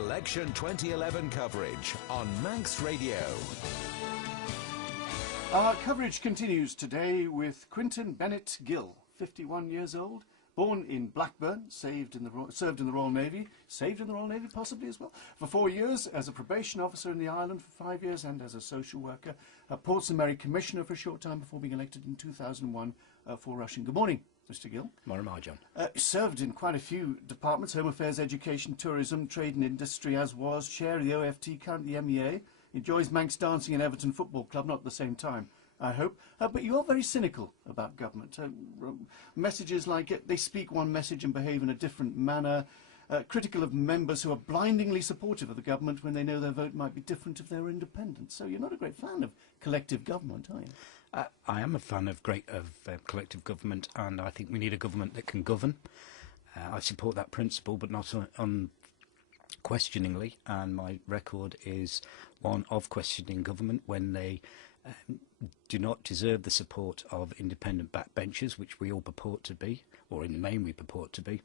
Election 2011 coverage on Manx Radio. Our coverage continues today with Quintin Gill, 51 years old, born in Blackburn, served in the Royal Navy possibly as well, for 4 years as a probation officer in the island for 5 years and as a social worker, a Portsmouth Commissioner for a short time before being elected in 2001 for Rushen. Good morning, Mr. Gill. Morning, John. Served in quite a few departments: Home Affairs, Education, Tourism, Trade and Industry, as was chair of the OFT, currently MEA. Enjoys Manx dancing and Everton Football Club, not at the same time, I hope. But you are very cynical about government. Messages like they speak one message and behave in a different manner. Critical of members who are blindingly supportive of the government when they know their vote might be different if they were independent. So you're not a great fan of collective government, are you? I am a fan of collective government, and I think we need a government that can govern. I support that principle, but not unquestioningly, and my record is one of questioning government when they do not deserve the support of independent backbenchers, which we all purport to be, or in the main we purport to be.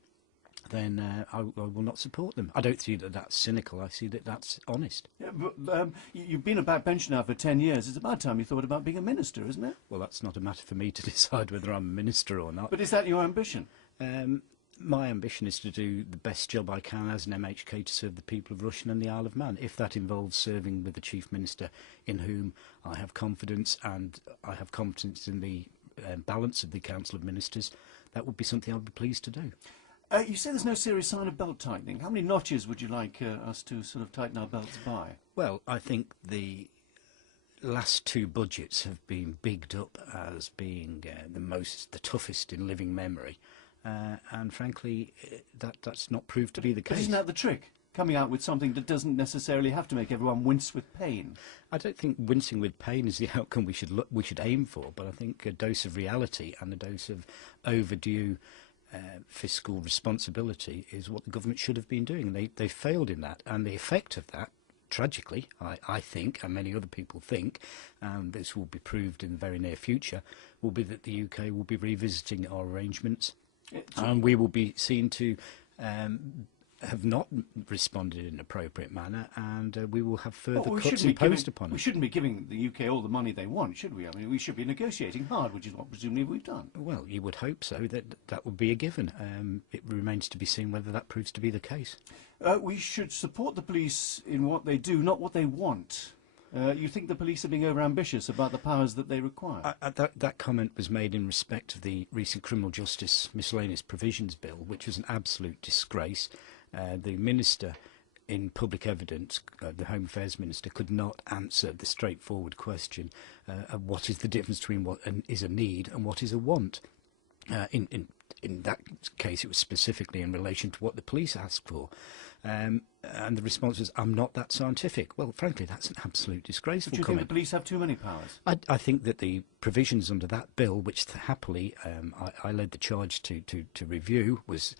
Then I will not support them. I don't see that that's cynical. I see that that's honest. Yeah, but you've been a backbencher now for 10 years. It's about time you thought about being a minister, isn't it? Well, that's not a matter for me to decide whether I'm a minister or not. But is that your ambition? My ambition is to do the best job I can as an MHK to serve the people of Rushen and the Isle of Man. If that involves serving with the Chief Minister, in whom I have confidence, and I have confidence in the balance of the Council of Ministers, that would be something I would be pleased to do. You say there's no serious sign of belt tightening. How many notches would you like us to sort of tighten our belts by? Well, I think the last two budgets have been bigged up as being the toughest in living memory. And frankly, that's not proved to be the case. But isn't that the trick? Coming out with something that doesn't necessarily have to make everyone wince with pain. I don't think wincing with pain is the outcome we should aim for, but I think a dose of reality and a dose of overdue fiscal responsibility is what the government should have been doing. They failed in that, and the effect of that, tragically, I think, and many other people think, and this will be proved in the very near future, will be that the UK will be revisiting our arrangements. And we will be seen to have not responded in an appropriate manner, and we will have further cuts imposed upon us. We shouldn't be giving the UK all the money they want, should we? I mean, we should be negotiating hard, which is what presumably we've done. Well, you would hope so, that would be a given. It remains to be seen whether that proves to be the case. We should support the police in what they do, not what they want. You think the police are being over-ambitious about the powers that they require? That comment was made in respect of the recent Criminal Justice Miscellaneous Provisions Bill, which was an absolute disgrace. The Minister, in public evidence, the Home Affairs Minister, could not answer the straightforward question of what is the difference between what is a need and what is a want. In that case, it was specifically in relation to what the police asked for. And the response was, I'm not that scientific. Well, frankly, that's an absolute disgraceful comment. But you think the police have too many powers? I think that the provisions under that bill, which happily I led the charge to review, was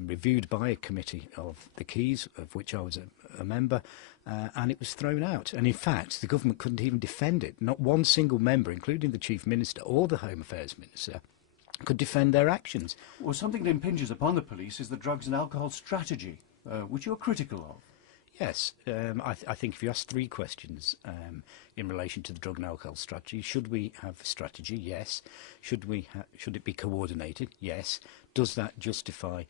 reviewed by a committee of the Keys, of which I was a member, and it was thrown out. And in fact, the government couldn't even defend it. Not one single member, including the Chief Minister or the Home Affairs Minister, could defend their actions. Well, something that impinges upon the police is the drugs and alcohol strategy, which you're critical of. Yes, I think if you ask three questions in relation to the drug and alcohol strategy: should we have a strategy? Yes. Should it be coordinated? Yes. Does that justify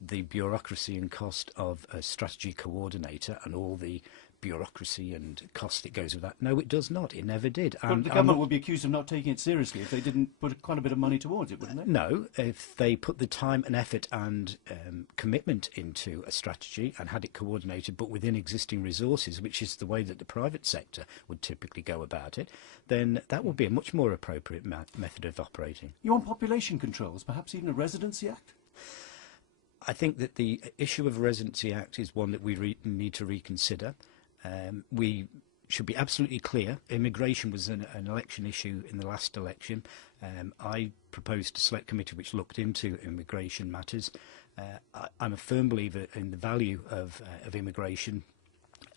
the bureaucracy and cost of a strategy coordinator and all the bureaucracy and cost that goes with that? No, it does not. It never did. But the government would be accused of not taking it seriously if they didn't put quite a bit of money towards it, wouldn't they? No, if they put the time and effort and commitment into a strategy and had it coordinated but within existing resources, which is the way that the private sector would typically go about it, then that would be a much more appropriate method of operating. You want population controls, perhaps even a Residency Act? I think that the issue of a Residency Act is one that we need to reconsider. We should be absolutely clear. Immigration was an election issue in the last election. I proposed a select committee which looked into immigration matters. I'm a firm believer in the value of immigration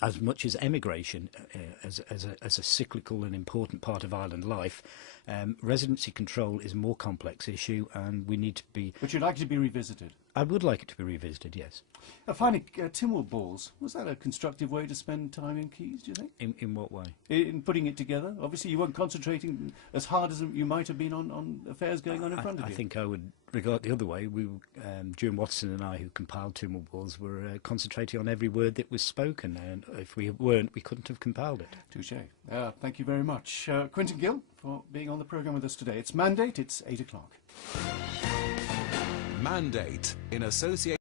as much as emigration as a cyclical and important part of island life. Residency control is a more complex issue, and we need to be... But you'd like it to be revisited? I would like it to be revisited, yes. Finally, Timwell balls. Was that a constructive way to spend time in Keys, do you think? In what way? In putting it together? Obviously, you weren't concentrating as hard as you might have been on affairs going on in front of you. I think I would regard it the other way. June Watson and I, who compiled Timwell balls, were concentrating on every word that was spoken, and if we weren't, we couldn't have compiled it. Touché. Thank you very much. Quintin Gill, for being on the programme with us today. It's Mandate, it's 8 o'clock. Mandate in association